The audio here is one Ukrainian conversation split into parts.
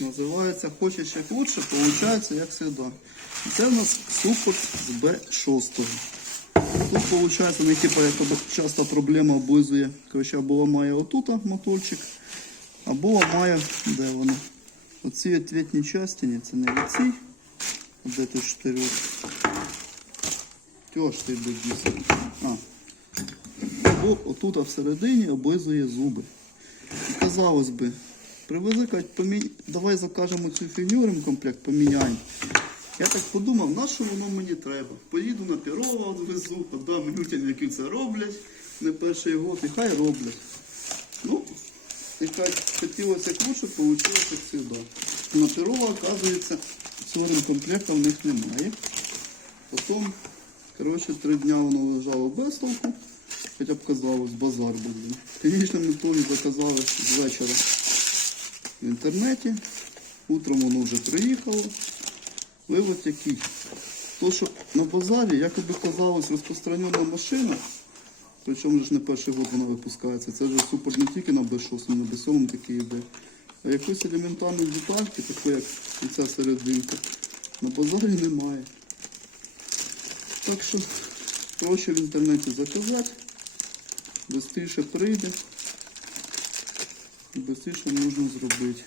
Називається Хочеш як лучше, получається як завжди. Це в нас супорт з Б6. Тут виходить, ну, типу, як часто проблема облизує. Коротше, або ламає отут моторчик, або ламає, де воно? Оці відвітні часті, ні, це не оці. Де ти штирюк? Тьош ти десь. А. Або отут всередині облизує зуби. І казалось би, привези, кажуть, помі... давай закажемо цю фігню ремкомплект, поміняємо. Я так подумав, на що воно мені треба? Поїду на Пірова відвезу, подам людям, які це роблять, не перший год, і хай роблять. Ну, хай хотілося як вийшло завжди. На Пірова, оказується, цього ремкомплекта в них немає. Потім, коротше, три дня воно лежало без толку, хоча б казалось, базар був. В конечному ітогі заказали з вечора в інтернеті. Утром воно вже приїхало. Вивод який? То, що на базарі, якоби казалось, розпространена машина, причому ж не перший год вона випускається, це вже супер не тільки на B6, на B7 такі йде. А якоїсь елементарної детальки, такої як і ця серединка, на базарі немає. Так що проще в інтернеті заказати, швидше прийде, і швидше можна зробити.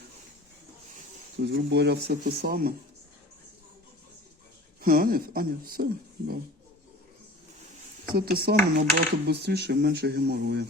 Тобто, грубо говоря, все те саме. А, ні, а, ні, все, да. Все те саме, набагато швидше і менше геморрою.